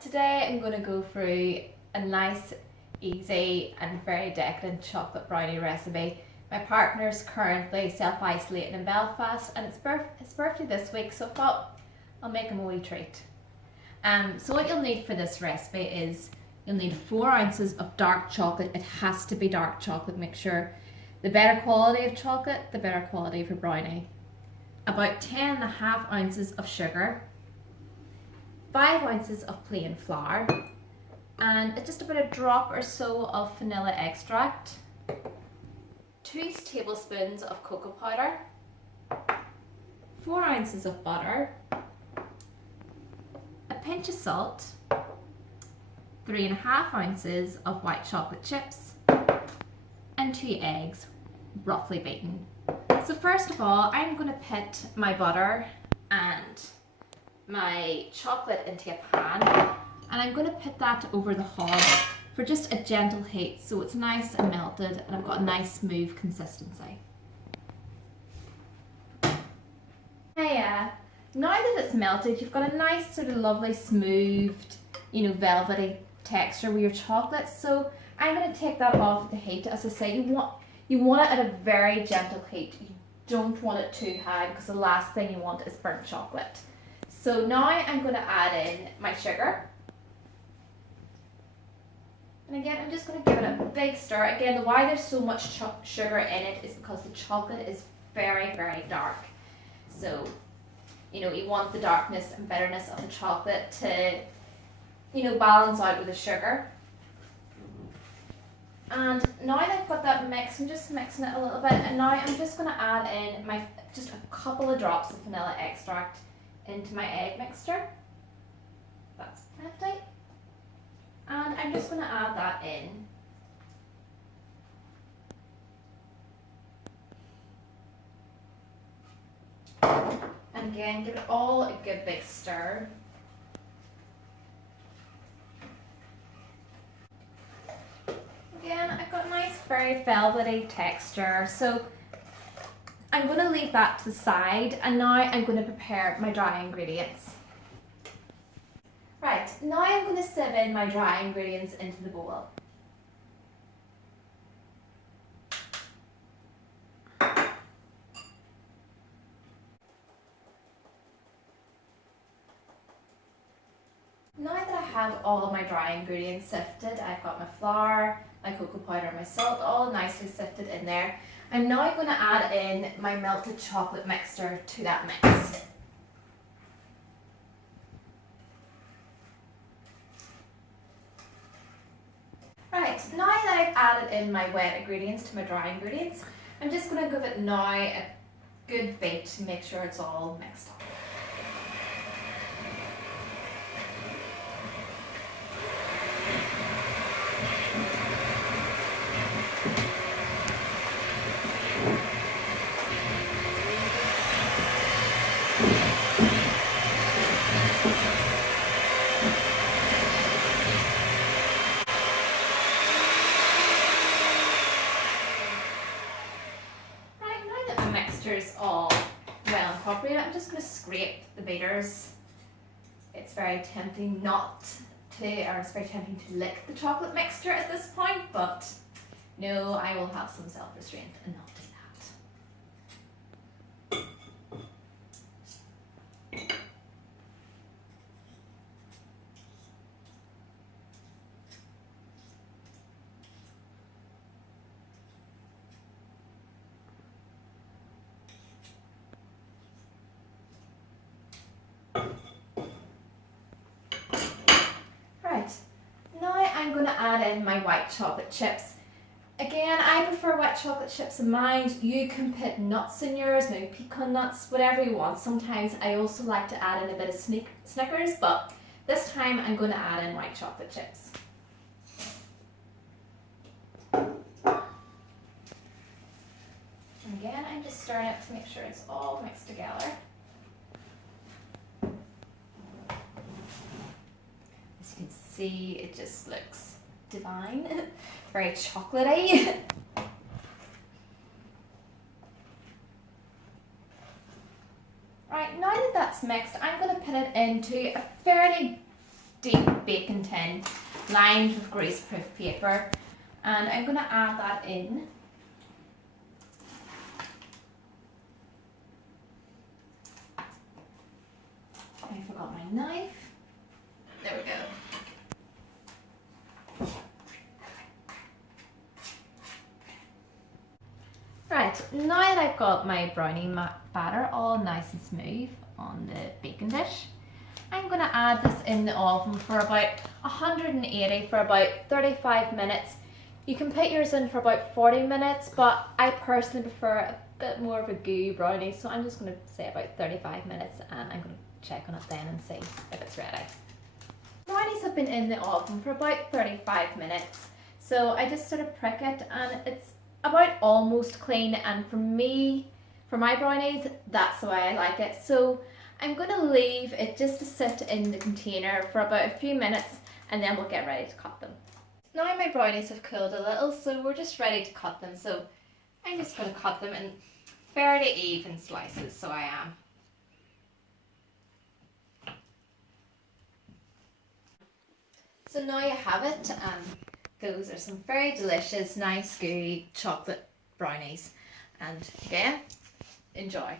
Today I'm going to go through a nice, easy and very decadent chocolate brownie recipe. My partner's currently self-isolating in Belfast and it's his birthday this week, so I thought I'll make him a wee treat. So what you'll need for this recipe is you'll need 4 ounces of dark chocolate. It has to be dark chocolate. Make sure the better quality of chocolate, the better quality of your brownie. About 10.5 ounces of sugar, 5 ounces of plain flour, and just about a drop or so of vanilla extract, 2 tablespoons of cocoa powder, 4 ounces of butter, a pinch of salt, 3.5 ounces of white chocolate chips, and 2 eggs, roughly beaten. So first of all, I'm going to put my butter and my chocolate into a pan, and I'm going to put that over the hob for just a gentle heat so it's nice and melted and I've got a nice smooth consistency. Now that it's melted, you've got a nice sort of lovely smooth, velvety texture with your chocolate. So I'm going to take that off the heat. As I say, you want it at a very gentle heat. You don't want it too high because the last thing you want is burnt chocolate. So now I'm going to add in my sugar. And again, I'm just going to give it a big stir. Again, why there's so much sugar in it is because the chocolate is very, very dark. So, you want the darkness and bitterness of the chocolate to, balance out with the sugar. And now that I've got that mix, I'm just mixing it a little bit. And now I'm just going to add in just a couple of drops of vanilla extract into my egg mixture. That's plenty. And I'm just going to add that in. And again, give it all a good big stir. Again, I've got a nice, very velvety texture. So I'm going to leave that to the side, and now I'm going to prepare my dry ingredients. Right, now I'm going to sieve in my dry ingredients into the bowl. Now that I have all of my dry ingredients sifted, I've got my flour, my cocoa powder, and my salt all nicely sifted in there. I'm now going to add in my melted chocolate mixture to that mix. Right, now that I've added in my wet ingredients to my dry ingredients, I'm just going to give it now a good beat to make sure it's all mixed up. Mixture's all well incorporated. I'm just going to scrape the beaters. It's very tempting it's very tempting to lick the chocolate mixture at this point, but no, I will have some self-restraint and not do that. Now I'm going to add in my white chocolate chips. Again, I prefer white chocolate chips in mine. You can put nuts in yours, maybe pecan nuts, whatever you want. Sometimes I also like to add in a bit of Snickers, but this time I'm going to add in white chocolate chips. Again, I'm just stirring it to make sure it's all mixed together. As you can see, it just looks divine, very chocolatey. Right, now that that's mixed, I'm going to put it into a fairly deep baking tin lined with greaseproof paper, and I'm going to add that in. I forgot my knife. There we go. Right, now that I've got my brownie batter all nice and smooth on the baking dish, I'm going to add this in the oven for about 180 for about 35 minutes. You can put yours in for about 40 minutes, but I personally prefer a bit more of a gooey brownie, so I'm just going to say about 35 minutes, and I'm going to check on it then and see if it's ready. Brownies have been in the oven for about 35 minutes, so I just sort of prick it, and it's about almost clean, and for me, for my brownies, that's the way I like it. So I'm going to leave it just to sit in the container for about a few minutes, and then we'll get ready to cut them. Now my brownies have cooled a little, so we're just ready to cut them. So I'm just going to cut them in fairly even slices, so I am. So now you have it. Those are some very delicious, nice, gooey chocolate brownies. And again, enjoy.